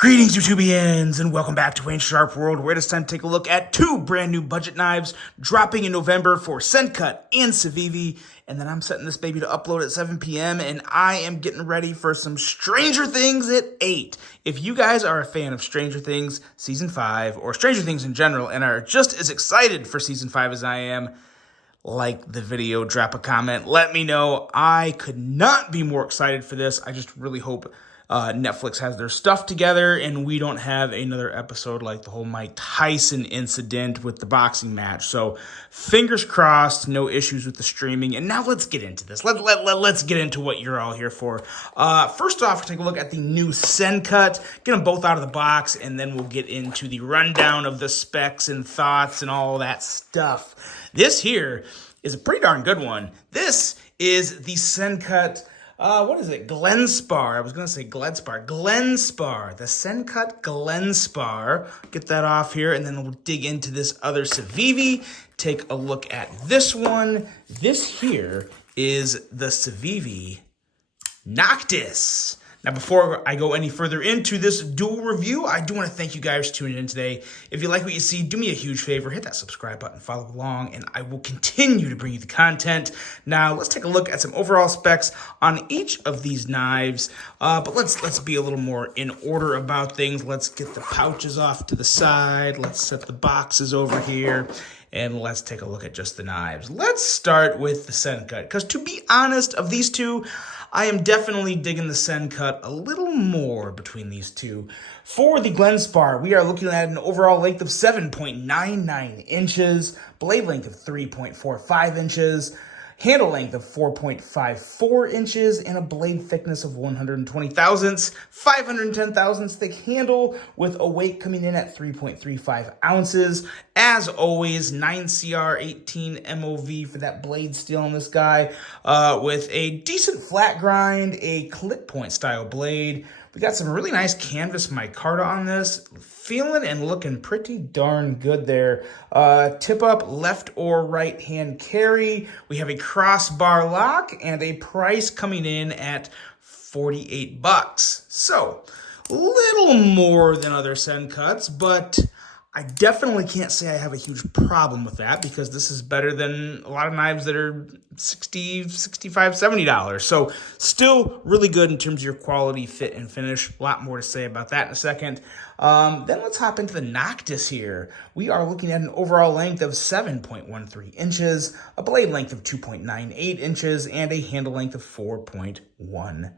Greetings, YouTubians, and welcome back to Wayne Sharp World, where it is time to take a look at two brand new budget knives dropping in November for Sencut and Civivi. And then I'm setting this baby to upload at 7 p.m. and I am getting ready for some Stranger Things at 8. If you guys are a fan of Stranger Things Season 5, or Stranger Things in general, and are just as excited for Season 5 as I am, like the video, drop a comment, let me know. I could not be more excited for this. I just really hope Netflix has their stuff together and we don't have another episode like the whole Mike Tyson incident with the boxing match. So fingers crossed, no issues with the streaming. And now let's get into this. Let's get into what you're all here for. First off, take a look at the new Sencut. Get them both out of the box, and then we'll get into the rundown of the specs and thoughts and all that stuff. This here is a pretty darn good one. This is the Sencut. What is it? Glenspar. I was going to say Glenspar. Glenspar. The Sencut Glenspar. Get that off here, and then we'll dig into this other Civivi. Take a look at this one. This here is the Civivi Noctis. Now, before I go any further into this dual review, I do want to thank you guys for tuning in today. If you like what you see, do me a huge favor, hit that subscribe button, follow along, and I will continue to bring you the content. Now, let's take a look at some overall specs on each of these knives, but let's be a little more in order about things. Let's get the pouches off to the side. Let's set the boxes over here. And let's take a look at just the knives. Let's start with the Sencut, because to be honest, of these two, I am definitely digging the Sencut a little more between these two. For the Glenspar, we are looking at an overall length of 7.99 inches, blade length of 3.45 inches, handle length of 4.54 inches, and a blade thickness of 120 thousandths, 510 thousandths thick handle, with a weight coming in at 3.35 ounces. As always, 9CR 18 MOV for that blade steel on this guy, with a decent flat grind, a clip point style blade. We got some really nice canvas micarta on this. Feeling and looking pretty darn good there. Tip up left or right hand carry. We have a crossbar lock and a price coming in at 48 bucks. So a little more than other Sencuts, but I definitely can't say I have a huge problem with that, because this is better than a lot of knives that are $60, $65, $70. So still really good in terms of your quality, fit, and finish. A lot more to say about that in a second. Then let's hop into the Noctis here. We are looking at an overall length of 7.13 inches, a blade length of 2.98 inches, and a handle length of 4.15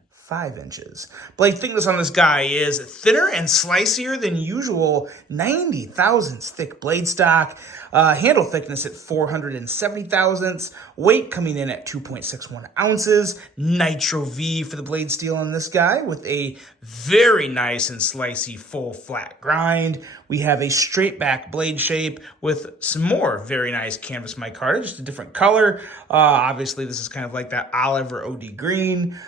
inches. Blade thickness on this guy is thinner and slicier than usual, 90 thousandths thick blade stock. Handle thickness at 470 thousandths. Weight coming in at 2.61 ounces. Nitro V for the blade steel on this guy, with a very nice and slicey full flat grind. We have a straight back blade shape with some more very nice canvas micarta, just a different color. Obviously, this is kind of like that olive or OD green.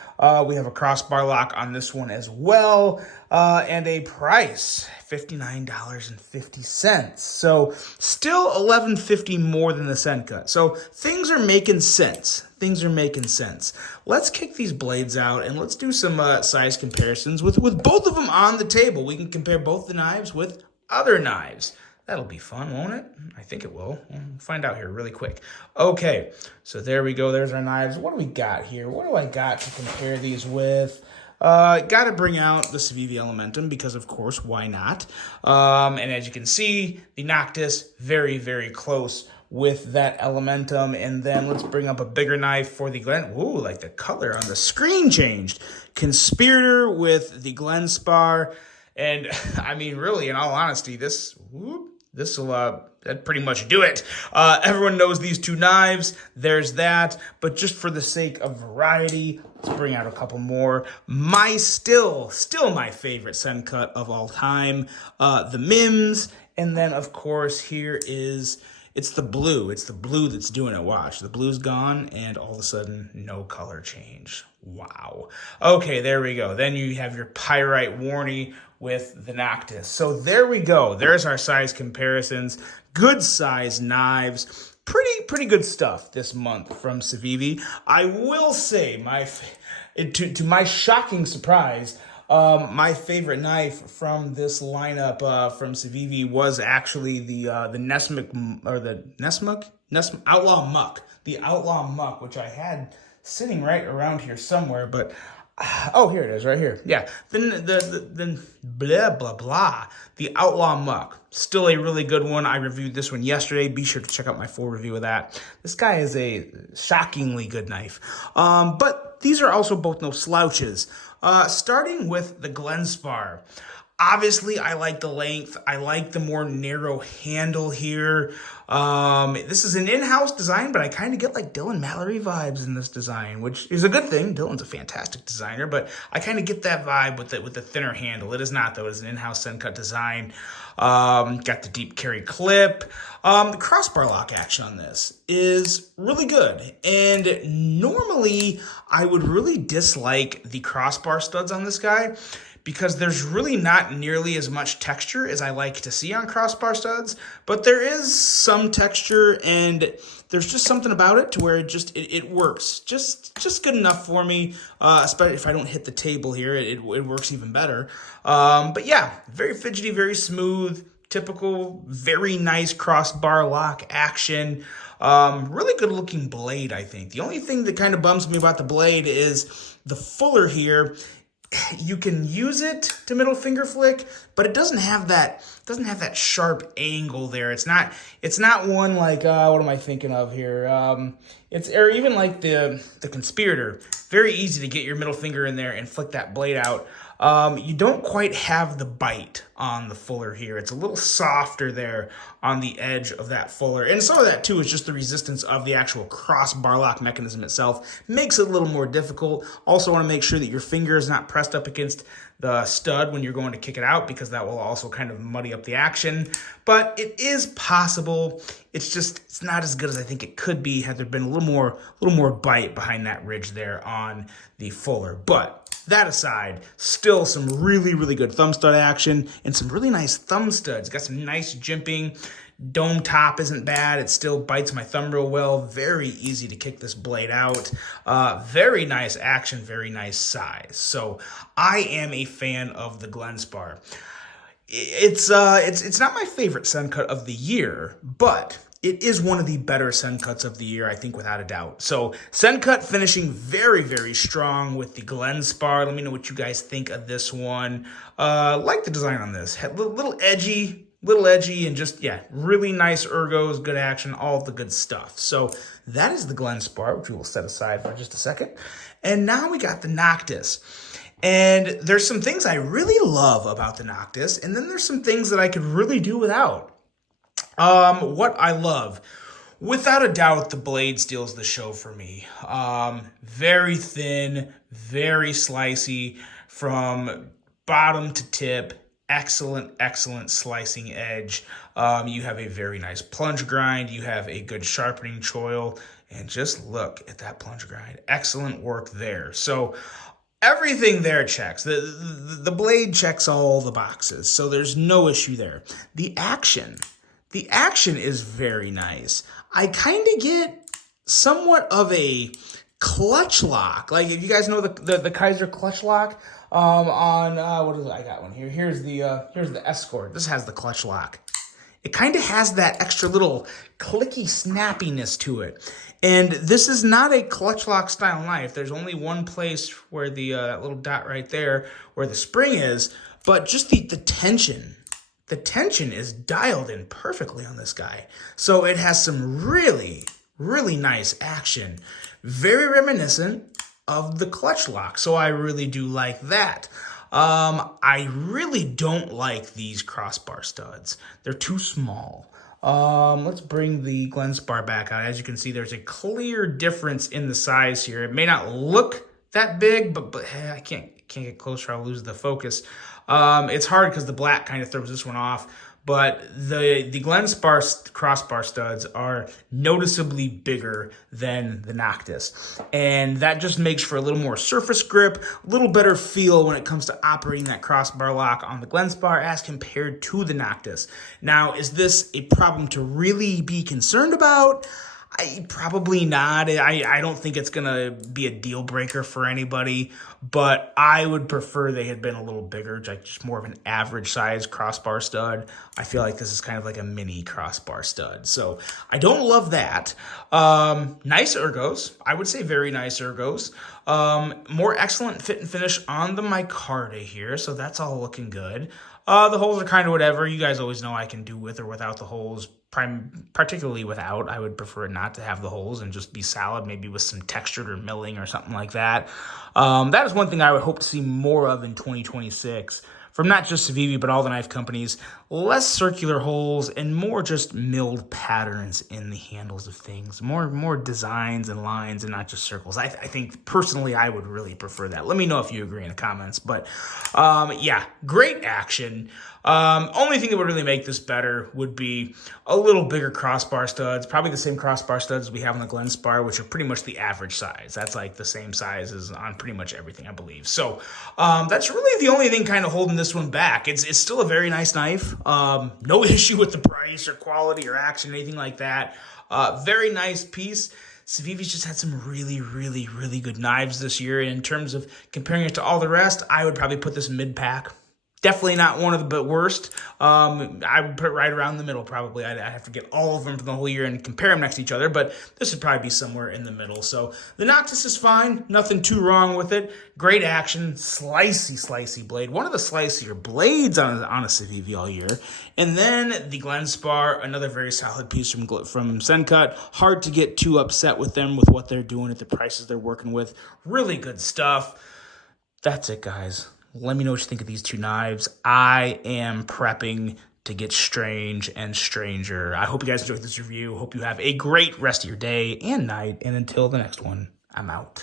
We have a crossbar lock on this one as well, and a price, $59.50. So still $11.50 more than the Sencut. So things are making sense. Things are making sense. Let's kick these blades out and let's do some size comparisons with both of them on the table. We can compare both the knives with other knives. That'll be fun, won't it? I think it will. We'll find out here really quick. Okay, so there we go. There's our knives. What do we got here? What do I got to compare these with? Got to bring out the Civivi Elementum, because, of course, why not? And as you can see, the Noctis, very, very close with that Elementum. And then let's bring up a bigger knife for the Glen. Ooh, like the color on the screen changed. Conspirator with the Glenspar. And, I mean, really, in all honesty, this will that'd pretty much do it. Everyone knows these two knives. There's that. But just for the sake of variety, let's bring out a couple more. Still my favorite Sencut of all time, the Mims. And then, of course, here is... It's the blue. It's the blue that's doing it. Watch. The blue's gone, and all of a sudden, no color change. Wow. Okay, there we go. Then you have your Pyrite Warney with the Noctis. So there we go. There's our size comparisons. Good size knives. Pretty good stuff this month from Civivi. I will say, to my shocking surprise, My favorite knife from this lineup from Civivi was actually the Nesmuk or the Nesmuk Outlaw Muck, the Outlaw Muck, which I had sitting right around here somewhere, but oh, here it is, right here. Yeah, the blah blah blah, the Outlaw Muck, still a really good one. I reviewed this one yesterday. Be sure to check out my full review of that. This guy is a shockingly good knife, but these are also both no slouches. Starting with the Glenspar. Obviously, I like the length. I like the more narrow handle here. This is an in-house design, but I kind of get like Dylan Mallory vibes in this design, which is a good thing. Dylan's a fantastic designer, but I kind of get that vibe with the thinner handle. It is not, though. It's an in-house Sencut design. Got the deep carry clip. The crossbar lock action on this is really good. And normally, I would really dislike the crossbar studs on this guy, because there's really not nearly as much texture as I like to see on crossbar studs, but there is some texture, and there's just something about it to where it works just good enough for me, especially if I don't hit the table here. It works even better. But yeah, very fidgety, very smooth, typical, very nice crossbar lock action. Really good looking blade, I think. The only thing that kind of bums me about the blade is the fuller here. You can use it to middle finger flick, but it doesn't have that sharp angle there. It's not one like what am I thinking of here? Or even like the Conspirator. Very easy to get your middle finger in there and flick that blade out. You don't quite have the bite on the fuller here. It's a little softer there on the edge of that fuller. And some of that, too, is just the resistance of the actual crossbar lock mechanism itself. Makes it a little more difficult. Also want to make sure that your finger is not pressed up against the stud when you're going to kick it out, because that will also kind of muddy up the action. But it is possible. It's not as good as I think it could be had there been a little more bite behind that ridge there on the fuller. But that aside, still some really, really good thumb stud action and some really nice thumb studs. Got some nice jimping. Dome top isn't bad. It still bites my thumb real well. Very easy to kick this blade out. Very nice action, very nice size. So I am a fan of the Glenspar. It's not my favorite Sencut of the year, but it is one of the better Sencuts of the year, I think, without a doubt. So Sencut finishing very, very strong with the Glenspar. Let me know what you guys think of this one. Like the design on this. Little edgy, and just, yeah, really nice ergos, good action, all of the good stuff. So that is the Glenspar, which we will set aside for just a second. And now we got the Noctis. And there's some things I really love about the Noctis, and then there's some things that I could really do without. What I love, without a doubt, the blade steals the show for me. Very thin, very slicey from bottom to tip. Excellent slicing edge. You have a very nice plunge grind. You have a good sharpening choil. And just look at that plunge grind. Excellent work there. So everything there checks. The blade checks all the boxes. So there's no issue there. The action is very nice. I kind of get somewhat of a clutch lock. Like, if you guys know the Kaiser clutch lock on what is it? I got one here. Here's the Escort. This has the clutch lock. It kind of has that extra little clicky snappiness to it. And this is not a clutch lock style knife. There's only one place where that little dot right there where the spring is, but just the tension. The tension is dialed in perfectly on this guy. So it has some really, really nice action. Very reminiscent of the clutch lock. So I really do like that. I really don't like these crossbar studs. They're too small. Let's bring the Glenspar back out. As you can see, there's a clear difference in the size here. It may not look that big, but I can't get closer. I'll lose the focus. It's hard because the black kind of throws this one off, but the Glenspar crossbar studs are noticeably bigger than the Noctis. And that just makes for a little more surface grip, a little better feel when it comes to operating that crossbar lock on the Glenspar as compared to the Noctis. Now, is this a problem to really be concerned about? Probably not. I don't think it's going to be a deal breaker for anybody, but I would prefer they had been a little bigger, like just more of an average size crossbar stud. I feel like this is kind of like a mini crossbar stud. So I don't love that. Nice ergos. I would say very nice ergos. More excellent fit and finish on the micarta here. So that's all looking good. The holes are kind of whatever. You guys always know I can do with or without the holes. Particularly without. I would prefer not to have the holes and just be solid, maybe with some textured or milling or something like that. That is one thing I would hope to see more of in 2026 from not just Civivi, but all the knife companies. Less circular holes and more just milled patterns in the handles of things. More designs and lines and not just circles. I think, personally, I would really prefer that. Let me know if you agree in the comments. But, yeah, great action. Only thing that would really make this better would be a little bigger crossbar studs, probably the same crossbar studs we have on the Glenspar, which are pretty much the average size. That's like the same size as on pretty much everything, I believe. So that's really the only thing kind of holding this one back. It's still a very nice knife. No issue with the price or quality or action or anything like that. Very nice piece. Civivi's just had some really, really, really good knives this year. And in terms of comparing it to all the rest, I would probably put this mid-pack. Definitely not one of the worst. I would put it right around the middle, probably. I'd have to get all of them for the whole year and compare them next to each other, but this would probably be somewhere in the middle. So the Noctis is fine. Nothing too wrong with it. Great action. Slicey blade. One of the slicier blades on a Civivi all year. And then the Glenspar, another very solid piece from Sencut. Hard to get too upset with them with what they're doing at the prices they're working with. Really good stuff. That's it, guys. Let me know what you think of these two knives. I am prepping to get strange and stranger. I hope you guys enjoyed this review. Hope you have a great rest of your day and night. And until the next one, I'm out.